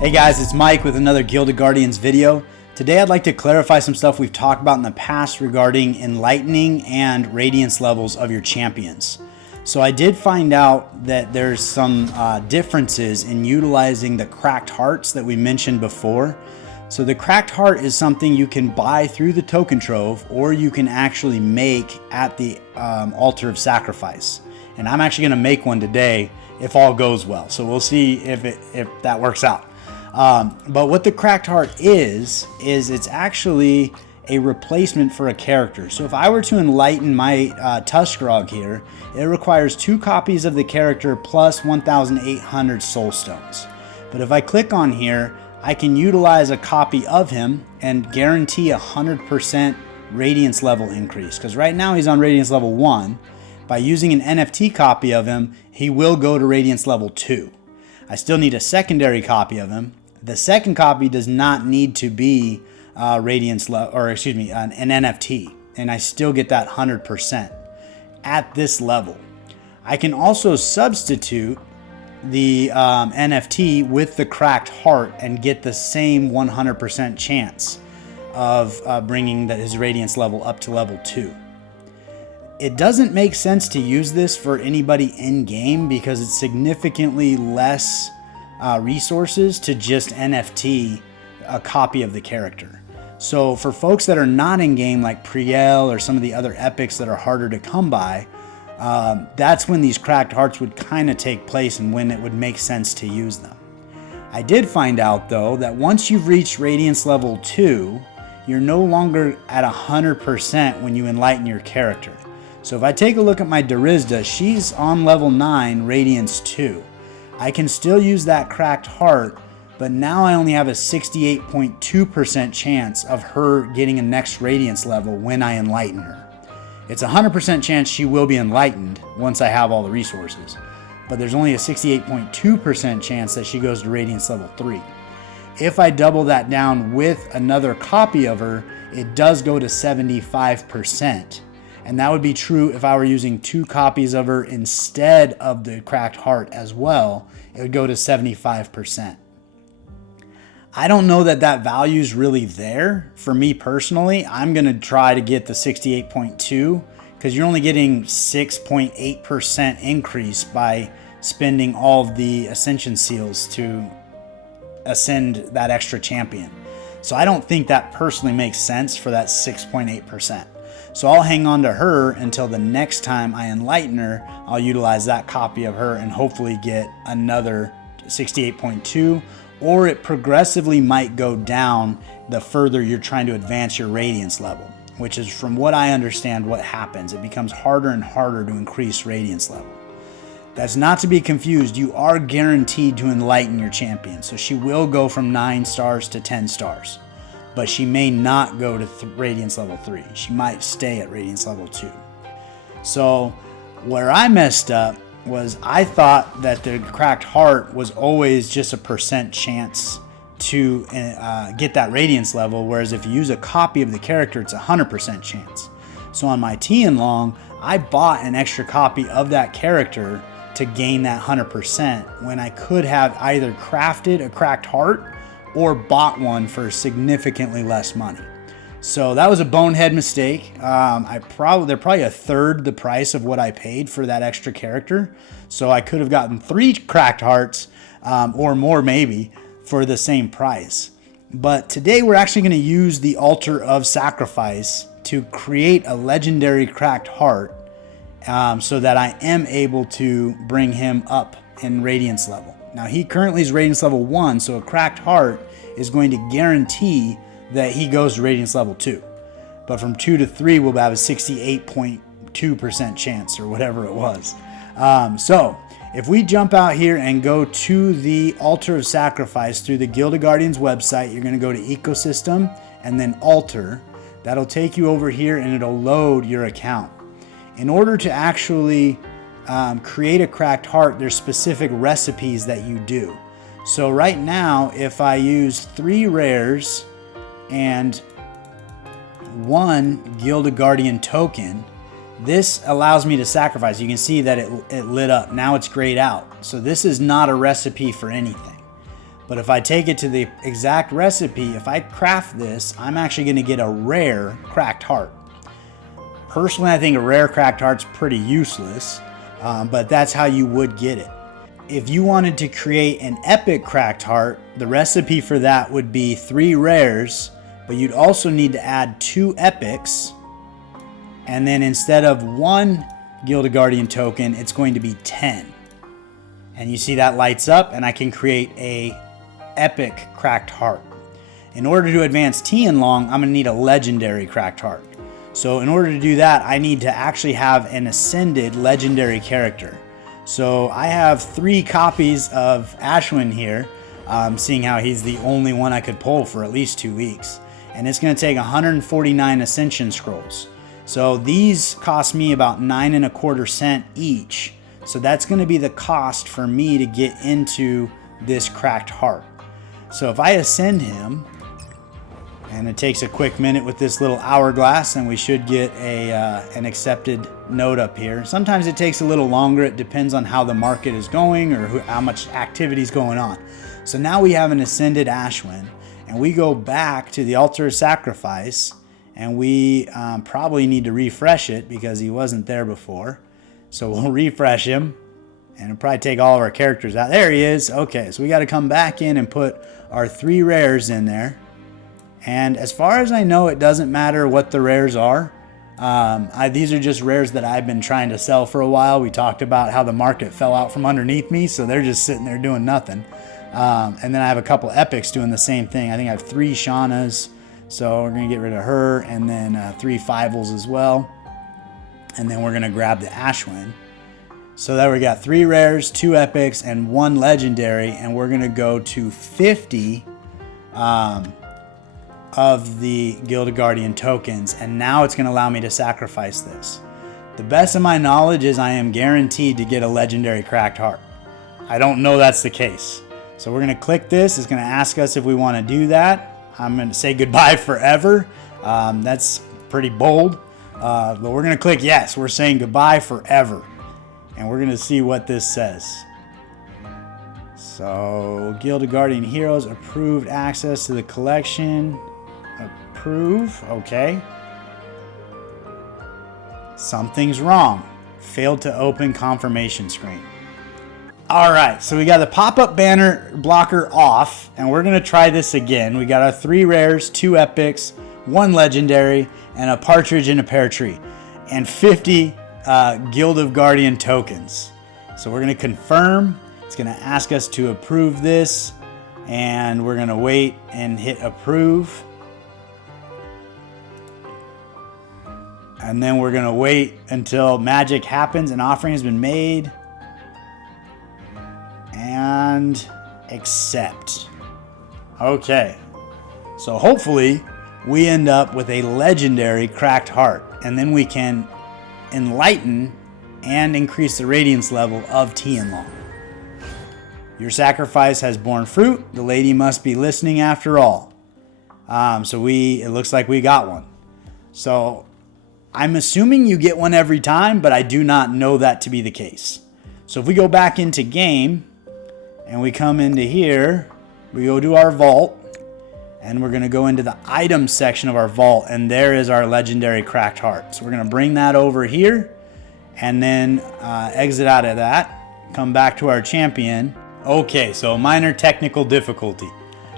Hey guys, it's Mike with another Gilded Guardians video. Today I'd like to clarify some stuff we've talked about in the past regarding enlightening and radiance levels of your champions. So I did find out that there's some differences in utilizing the cracked hearts that we mentioned before. So the cracked heart is something you can buy through the token trove, or you can actually make at the altar of sacrifice. And I'm actually going to make one today if all goes well. So we'll see if that works out. But what the cracked heart is it's actually a replacement for a character. So if I were to enlighten my Tuskarog here, it requires 2 copies of the character plus 1,800 soul stones. But if I click on here, I can utilize a copy of him and guarantee 100% radiance level increase. Because right now he's on radiance level 1. By using an NFT copy of him, he will go to radiance level 2. I still need a secondary copy of him. The second copy does not need to be an NFT, and I still get that 100% at this level. I can also substitute the NFT with the cracked heart and get the same 100% chance of bringing his radiance level up to level 2. It doesn't make sense to use this for anybody in game because it's significantly less resources to just NFT a copy of the character. So for folks that are not in game, like Priel or some of the other epics that are harder to come by, that's when these cracked hearts would kind of take place and when it would make sense to use them. I did find out though that once you've reached radiance level 2, you're no longer at 100% when you enlighten your character. So if I take a look at my Darizda, she's on level 9, radiance 2. I can still use that cracked heart, but now I only have a 68.2% chance of her getting a next radiance level when I enlighten her. It's a 100% chance she will be enlightened once I have all the resources, but there's only a 68.2% chance that she goes to radiance level 3. If I double that down with another copy of her, it does go to 75%. And that would be true if I were using 2 copies of her instead of the cracked heart as well. It would go to 75%. I don't know that value is really there. For me personally, I'm going to try to get the 68.2 because you're only getting 6.8% increase by spending all of the ascension seals to ascend that extra champion. So I don't think that personally makes sense for that 6.8%. So I'll hang on to her until the next time I enlighten her. I'll utilize that copy of her and hopefully get another 68.2, or it progressively might go down the further you're trying to advance your radiance level, which is, from what I understand, what happens. It becomes harder and harder to increase radiance level. That's not to be confused. You are guaranteed to enlighten your champion. So she will go from 9 stars to 10 stars. But she may not go to radiance level 3. She might stay at radiance level 2. So where I messed up was I thought that the cracked heart was always just a % chance to get that radiance level, whereas if you use a copy of the character, it's a 100% chance. So on my TianLong, I bought an extra copy of that character to gain that 100% when I could have either crafted a cracked heart or bought one for significantly less money. So that was a bonehead mistake. They're probably a third the price of what I paid for that extra character. So I could have gotten 3 cracked hearts or more maybe for the same price. But today we're actually going to use the altar of sacrifice to create a legendary cracked heart so that I am able to bring him up in radiance level. Now he currently is radiance level 1, so a cracked heart is going to guarantee that he goes to radiance level 2. But from 2 to 3 we'll have a 68.2% chance or whatever it was. So if we jump out here and go to the altar of sacrifice through the Gilded Guardians website, you're going to go to ecosystem and then altar. That'll take you over here and it'll load your account. In order to actually create a cracked heart, there's specific recipes that you do. So right now, if I use 3 rares and 1 Gilded Guardian token, this allows me to sacrifice. You can see that it lit up. Now it's grayed out. So this is not a recipe for anything. But if I take it to the exact recipe, if I craft this, I'm actually going to get a rare cracked heart. Personally, I think a rare cracked heart's pretty useless, but that's how you would get it. If you wanted to create an epic cracked heart, the recipe for that would be 3 rares, but you'd also need to add 2 epics, and then instead of 1 Gilded Guardian token, it's going to be 10. And you see that lights up, and I can create a epic cracked heart. In order to advance TianLong, I'm going to need a legendary cracked heart. So in order to do that, I need to actually have an ascended legendary character. So I have 3 copies of Ashwin here, seeing how he's the only one I could pull for at least 2 weeks. And it's going to take 149 Ascension Scrolls. So these cost me about 9.25 cents each. So that's going to be the cost for me to get into this cracked heart. So if I ascend him, and it takes a quick minute with this little hourglass, and we should get an accepted note up here. Sometimes it takes a little longer. It depends on how the market is going or how much activity is going on. So now we have an ascended Ashwin, and we go back to the altar of sacrifice, and we probably need to refresh it because he wasn't there before. So we'll refresh him, and it'll probably take all of our characters out. There he is. Okay, so we got to come back in and put our 3 rares in there. And as far as I know, it doesn't matter what the rares are. These are just rares that I've been trying to sell for a while. We talked about how the market fell out from underneath me, so they're just sitting there doing nothing. And then I have a couple epics doing the same thing. I think I have 3 Shaunas, so we're going to get rid of her, and then 3 Fivals as well. And then we're going to grab the Ashwin. So that we got 3 rares, 2 epics, and 1 legendary, and we're going to go to 50 of the Gilded Guardian tokens, and now it's going to allow me to sacrifice this. The best of my knowledge is I am guaranteed to get a legendary cracked heart. I don't know that's the case. So we're going to click this. It's going to ask us if we want to do that. I'm going to say goodbye forever. That's pretty bold, but we're going to click yes. We're saying goodbye forever, and we're going to see what this says. So Gilded Guardian Heroes approved access to the collection. Approve. Okay. Something's wrong. Failed to open confirmation screen. All right, so we got the pop-up banner blocker off, and we're going to try this again. We got our 3 rares, 2 epics, 1 legendary, and a partridge in a pear tree, and 50 Gilded Guardian tokens. So we're going to confirm. It's going to ask us to approve this, and we're going to wait and hit approve. And then we're going to wait until magic happens. An offering has been made. And accept. Okay. So hopefully we end up with a legendary cracked heart. And then we can enlighten and increase the radiance level of TianLong. Your sacrifice has borne fruit. The lady must be listening after all. It looks like we got one. So I'm assuming you get one every time, but I do not know that to be the case. So if we go back into game and we come into here, we go to our vault, and we're going to go into the items section of our vault, and there is our legendary cracked heart. So we're going to bring that over here and then exit out of that, come back to our champion. Okay, so minor technical difficulty.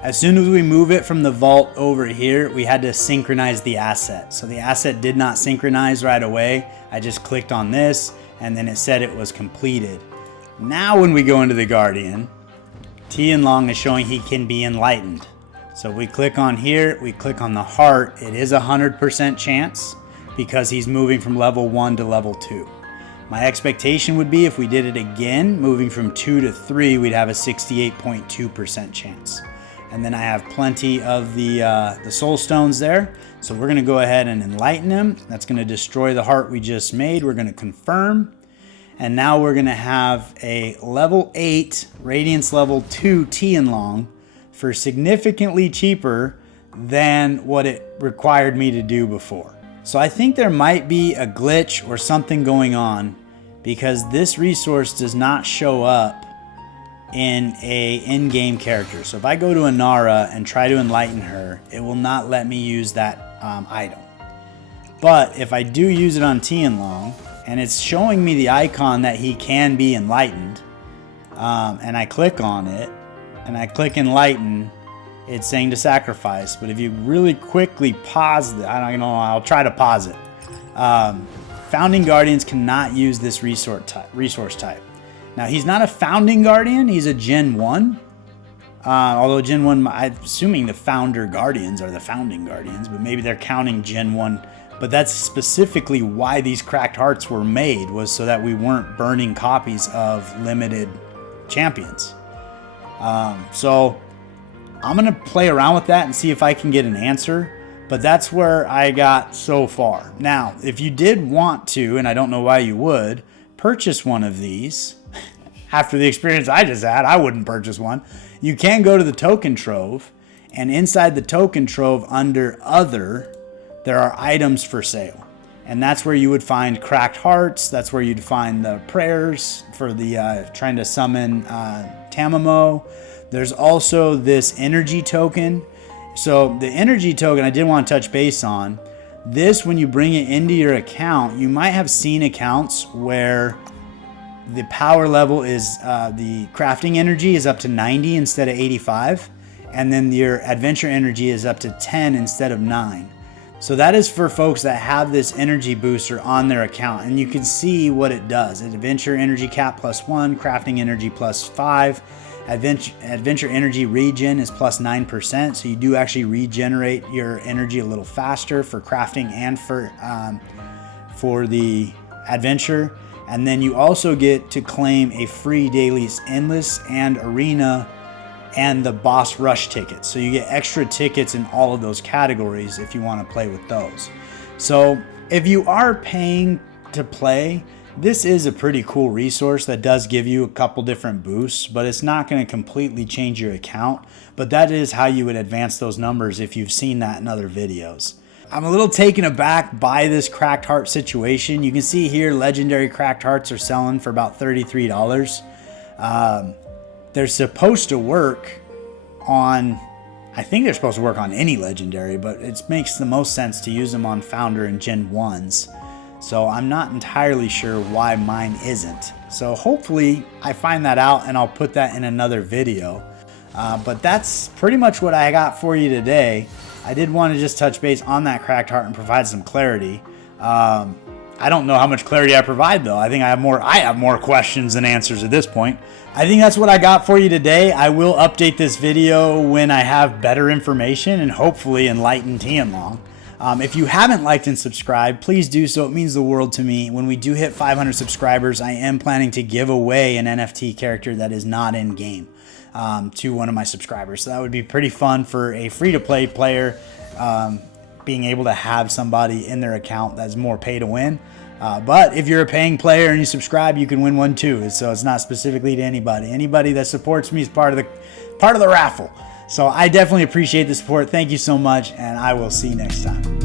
As soon as we move it from the vault over here, we had to synchronize the asset. So the asset did not synchronize right away. I just clicked on this, and then it said it was completed. Now when we go into the Guardian, TianLong is showing he can be enlightened. So we click on here, we click on the heart. It is 100% chance because he's moving from level 1 to level 2. My expectation would be if we did it again, moving from 2 to 3, we'd have a 68.2% chance. And then I have plenty of the soul stones there. So we're going to go ahead and enlighten him. That's going to destroy the heart we just made. We're going to confirm. And now we're going to have a level 8, Radiance level 2 TianLong for significantly cheaper than what it required me to do before. So I think there might be a glitch or something going on because this resource does not show up in a in-game character. So if I go to Inara and try to enlighten her, it will not let me use that item. But if I do use it on TianLong, and it's showing me the icon that he can be enlightened, and I click on it, and I click enlighten, it's saying to sacrifice. But if you really quickly pause it, I don't know, I'll try to pause it. Founding Guardians cannot use this resource type. Now, he's not a Founding Guardian, he's a Gen 1. Although Gen 1, I'm assuming the Founder Guardians are the Founding Guardians, but maybe they're counting Gen 1. But that's specifically why these cracked hearts were made, was so that we weren't burning copies of limited champions. So I'm going to play around with that and see if I can get an answer. But that's where I got so far. Now, if you did want to, and I don't know why you would, purchase one of these, after the experience I just had, I wouldn't purchase one. You can go to the token trove, and inside the token trove under other, there are items for sale. And that's where you would find cracked hearts. That's where you'd find the prayers for the trying to summon Tamamo. There's also this energy token. So the energy token I did want to touch base on. This, when you bring it into your account, you might have seen accounts where the power level is, the crafting energy is up to 90 instead of 85. And then your adventure energy is up to 10 instead of 9. So that is for folks that have this energy booster on their account. And you can see what it does. Adventure energy cap +1, crafting energy +5. Adventure energy regen is +9%, so you do actually regenerate your energy a little faster for crafting and for the adventure. And then you also get to claim a free daily endless and arena and the boss rush tickets. So you get extra tickets in all of those categories if you want to play with those. So if you are paying to play, this is a pretty cool resource that does give you a couple different boosts, but it's not going to completely change your account. But that is how you would advance those numbers if you've seen that in other videos. I'm a little taken aback by this cracked heart situation. You can see here legendary cracked hearts are selling for about $33. They're supposed to work on, I think they're supposed to work on any legendary, but it makes the most sense to use them on Founder and Gen 1s. So I'm not entirely sure why mine isn't. So hopefully I find that out and I'll put that in another video. But that's pretty much what I got for you today. I did want to just touch base on that cracked heart and provide some clarity. I don't know how much clarity I provide though. I think I have more questions than answers at this point. I think that's what I got for you today. I will update this video when I have better information and hopefully enlighten TianLong. If you haven't liked and subscribed, please do so. It means the world to me. When we do hit 500 subscribers, I am planning to give away an NFT character that is not in game to one of my subscribers. So that would be pretty fun for a free-to-play player, being able to have somebody in their account that's more pay to win. But if you're a paying player and you subscribe, you can win one too. So it's not specifically to anybody. Anybody that supports me is part of the raffle. So I definitely appreciate the support. Thank you so much, and I will see you next time.